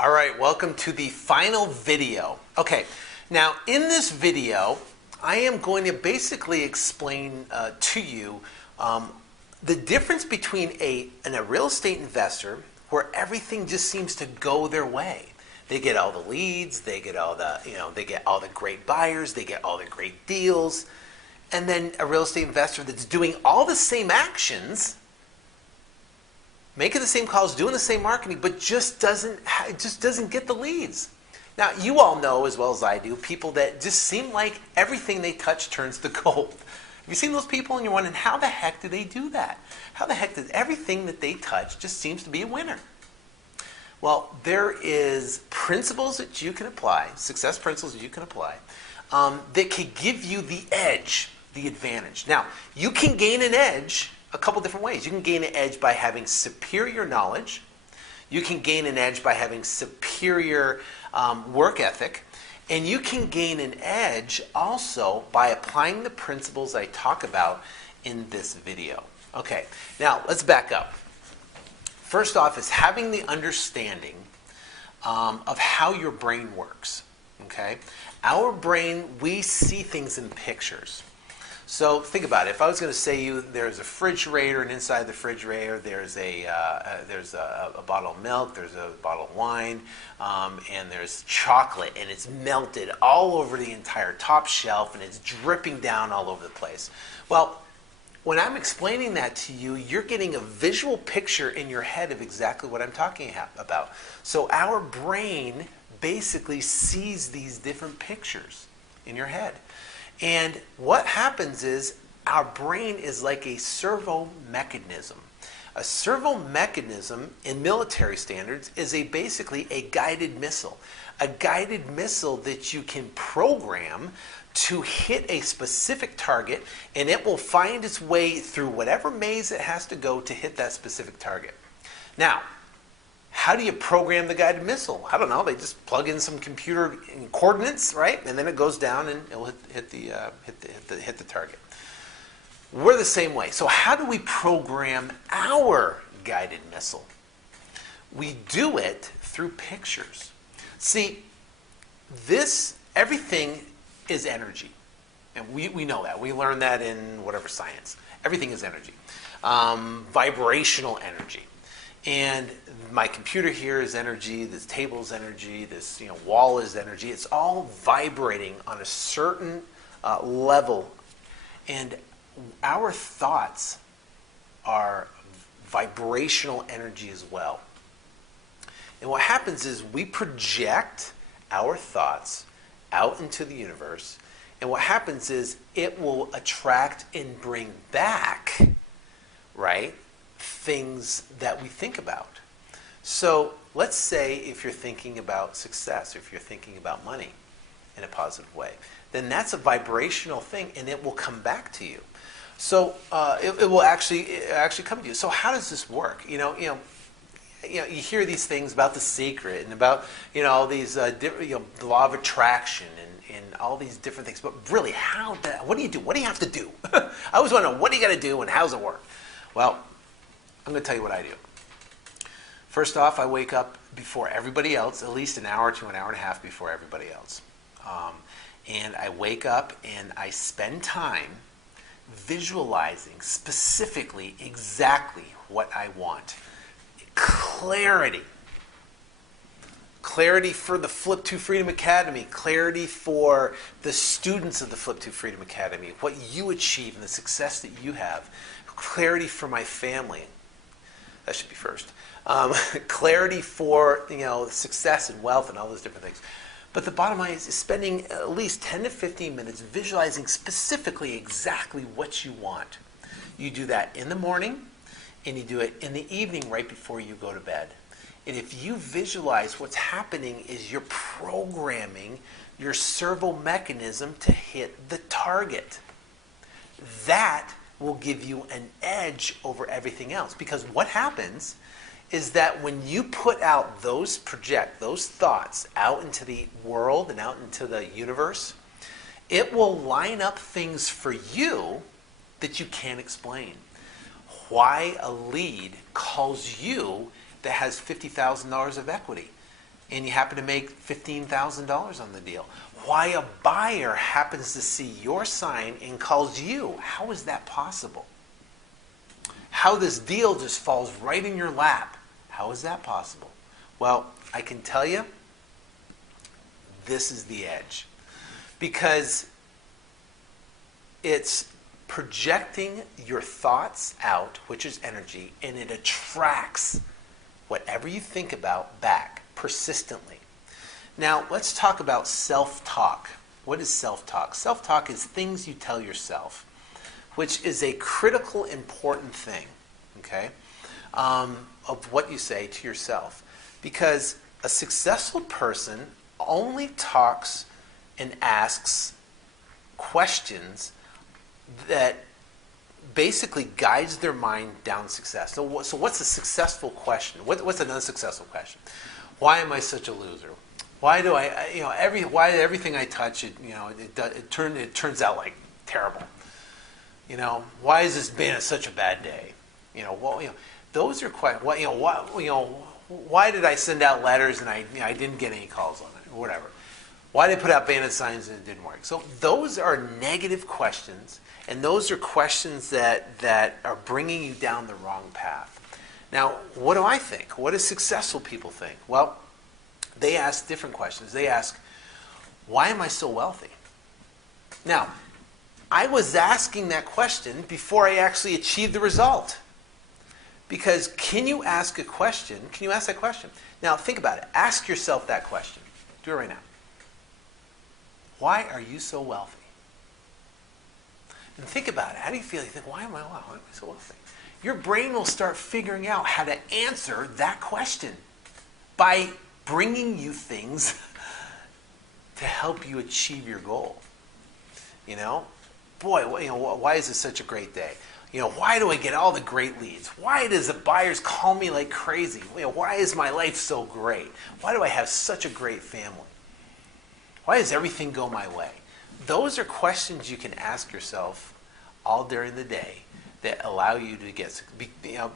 All right, welcome to the final video. Okay, now in this video, I am going to basically explain to you the difference between a real estate investor where everything just seems to go their way. They get all the leads, they get all the, they get all the great buyers, they get all the great deals, and then a real estate investor that's doing all the same actions, making the same calls, doing the same marketing, but just doesn't get the leads. Now, you all know as well as I do, people that just seem like everything they touch turns to gold. Have you seen those people and you're wondering, how the heck do they do that? How the heck does everything that they touch just seems to be a winner? Well, there is principles that you can apply, success principles that you can apply, that can give you the edge, the advantage. Now, you can gain an edge a couple different ways. You can gain an edge by having superior knowledge. You can gain an edge by having superior work ethic. And you can gain an edge also by applying the principles I talk about in this video. Okay, now let's back up. First off is having the understanding of how your brain works. Okay, our brain, we see things in pictures. So think about it. If I was going to say you there's a refrigerator, and inside the refrigerator there's a bottle of milk, there's a bottle of wine, and there's chocolate, and it's melted all over the entire top shelf, and it's dripping down all over the place. Well, when I'm explaining that to you, you're getting a visual picture in your head of exactly what I'm talking about. So our brain basically sees these different pictures in your head. And what happens is our brain is like a servo mechanism. A servo mechanism in military standards is basically a guided missile. A guided missile that you can program to hit a specific target, and it will find its way through whatever maze it has to go to hit that specific target. Now, how do you program the guided missile? I don't know. They just plug in some computer coordinates, right? And then it goes down and it'll hit the target. We're the same way. So how do we program our guided missile? We do it through pictures. See, everything is energy. And we know that. We learn that in whatever science. Everything is energy. Vibrational energy. And my computer here is energy, this table is energy, this wall is energy. It's all vibrating on a certain level. And our thoughts are vibrational energy as well. And what happens is we project our thoughts out into the universe. And what happens is it will attract and bring back, right, things that we think about. So let's say if you're thinking about success, or if you're thinking about money in a positive way, then that's a vibrational thing, and it will come back to you. So it will actually come to you. So how does this work? You hear these things about The Secret and about all these the law of attraction and all these different things. But really, what do you do? What do you have to do? I always want to know, what do you got to do and how does it work? Well, I'm going to tell you what I do. First off, I wake up before everybody else, at least an hour to an hour and a half before everybody else. And I wake up and I spend time visualizing specifically exactly what I want. Clarity. Clarity for the Flip to Freedom Academy. Clarity for the students of the Flip to Freedom Academy. What you achieve and the success that you have. Clarity for my family. That should be first. Clarity for success and wealth and all those different things. But the bottom line is spending at least 10 to 15 minutes visualizing specifically exactly what you want. You do that in the morning, and you do it in the evening right before you go to bed. And if you visualize, what's happening is you're programming your servo mechanism to hit the target. That will give you an edge over everything else. Because what happens is that when you project those thoughts out into the world and out into the universe, it will line up things for you that you can't explain. Why a lead calls you that has $50,000 of equity. and you happen to make $15,000 on the deal. Why a buyer happens to see your sign and calls you. How is that possible? How this deal just falls right in your lap. How is that possible? Well, I can tell you, this is the edge. Because it's projecting your thoughts out, which is energy, and it attracts whatever you think about back persistently. Now, let's talk about self-talk. What is self-talk? Self-talk is things you tell yourself, which is a critical, important thing, okay, of what you say to yourself. Because a successful person only talks and asks questions that basically guides their mind down success. So what's a successful question? What's an unsuccessful question? Why am I such a loser? Why do why everything I touch, it turns out like terrible? Why has this been such a bad day? Those are quite. Why did I send out letters and I didn't get any calls on it, or whatever? Why did I put out bandit signs and it didn't work? So those are negative questions, and those are questions that are bringing you down the wrong path. Now, what do I think? What do successful people think? Well, they ask different questions. They ask, why am I so wealthy? Now, I was asking that question before I actually achieved the result. Because can you ask a question? Can you ask that question? Now, think about it. Ask yourself that question. Do it right now. Why are you so wealthy? And think about it. How do you feel? You think, why am I so wealthy? Your brain will start figuring out how to answer that question by bringing you things to help you achieve your goal. Boy, why is this such a great day? Why do I get all the great leads? Why does the buyers call me like crazy? Why is my life so great? Why do I have such a great family? Why does everything go my way? Those are questions you can ask yourself all during the day that allow you to get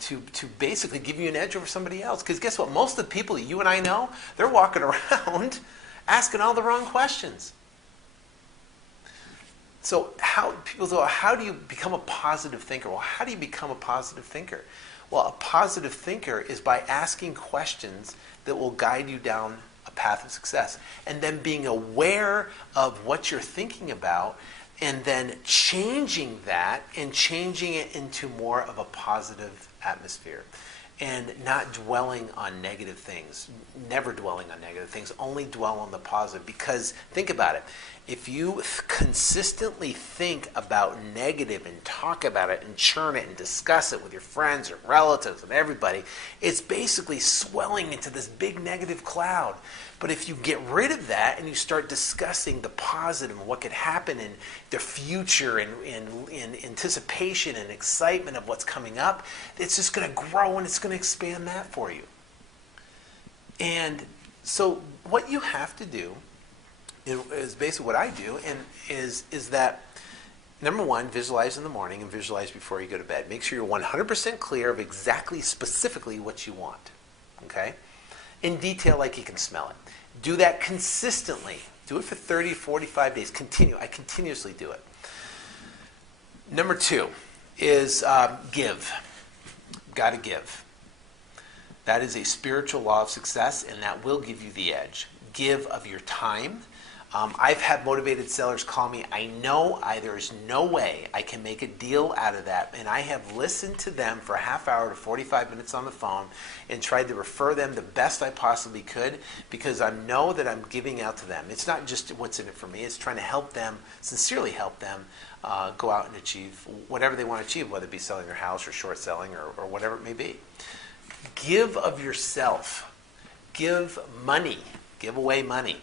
to basically give you an edge over somebody else. Because guess what? Most of the people that you and I know, they're walking around asking all the wrong questions. So people say, how do you become a positive thinker? Well, how do you become a positive thinker? Well, a positive thinker is by asking questions that will guide you down a path of success. And then being aware of what you're thinking about and then changing that and changing it into more of a positive atmosphere. And not dwelling on negative things. Never dwelling on negative things. Only dwell on the positive. Because think about it. If you consistently think about negative and talk about it and churn it and discuss it with your friends or relatives and everybody, it's basically swelling into this big negative cloud. But if you get rid of that and you start discussing the positive and what could happen in the future and in anticipation and excitement of what's coming up, it's just going to grow and it's going to expand that for you. And so what you have to do is basically what I do, and is that, number one, visualize in the morning and visualize before you go to bed. Make sure you're 100% clear of exactly, specifically what you want. Okay? In detail, like you can smell it. Do that consistently. Do it for 30, 45 days. I continuously do it. Number two is give. Got to give. That is a spiritual law of success, and that will give you the edge. Give of your time. I've had motivated sellers call me. I know there's no way I can make a deal out of that. And I have listened to them for a half hour to 45 minutes on the phone and tried to refer them the best I possibly could because I know that I'm giving out to them. It's not just what's in it for me. It's trying to help them, sincerely help them go out and achieve whatever they want to achieve, whether it be selling their house or short selling or whatever it may be. Give of yourself. Give money. Give away money.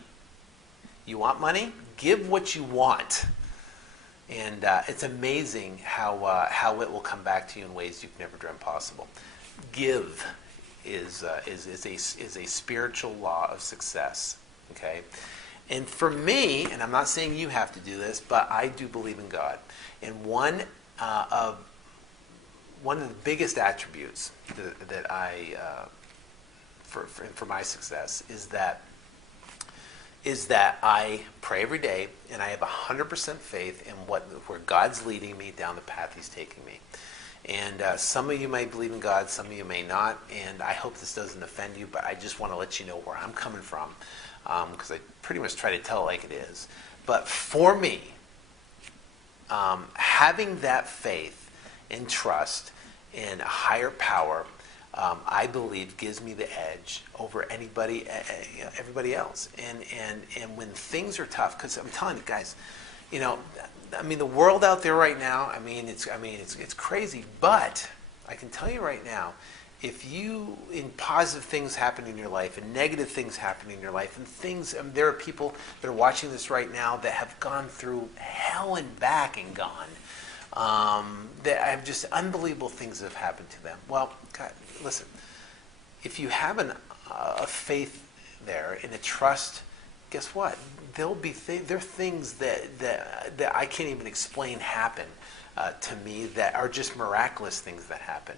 You want money? Give what you want. And it's amazing how it will come back to you in ways you've never dreamt possible. Give is a spiritual law of success. Okay? And for me, and I'm not saying you have to do this, but I do believe in God. And one of the biggest attributes that I for my success is that I pray every day, and I have 100% faith in where God's leading me down the path He's taking me. And some of you may believe in God, some of you may not, and I hope this doesn't offend you, but I just want to let you know where I'm coming from, because I pretty much try to tell it like it is. But for me, having that faith and trust in a higher power, I believe gives me the edge over everybody else. And when things are tough, because I'm telling you guys, the world out there right now, it's crazy. But I can tell you right now, if in positive things happen in your life and negative things happen in your life, and there are people that are watching this right now that have gone through hell and back and gone. That have just unbelievable things that have happened to them. Well, God, listen, if you have a faith there and a trust, guess what? There are things that I can't even explain happen to me that are just miraculous things that happen.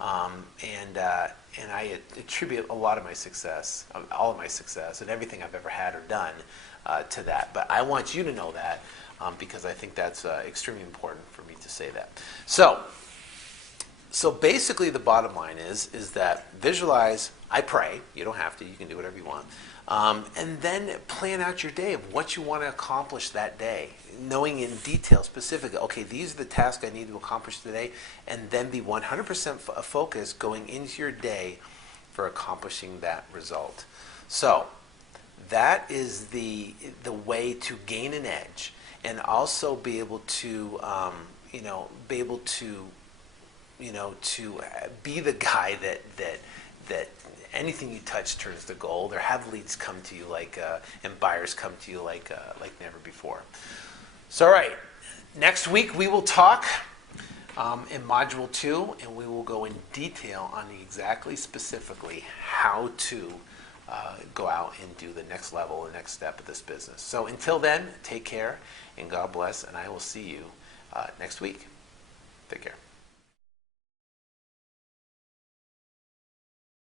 And I attribute a lot of my success, all of my success, and everything I've ever had or done to that. But I want you to know that. Because I think that's extremely important for me to say that. So basically the bottom line is that visualize, I pray, you don't have to, you can do whatever you want, and then plan out your day of what you want to accomplish that day, knowing in detail, specifically, okay, these are the tasks I need to accomplish today, and then be 100% focused going into your day for accomplishing that result. So that is the way to gain an edge. And also be able to, be the guy that anything you touch turns to gold, or have leads come to you and buyers come to you like never before. So, all right, next week we will talk in Module 2, and we will go in detail on specifically how to go out and do the next level, the next step of this business. So until then, take care, and God bless, and I will see you next week. Take care.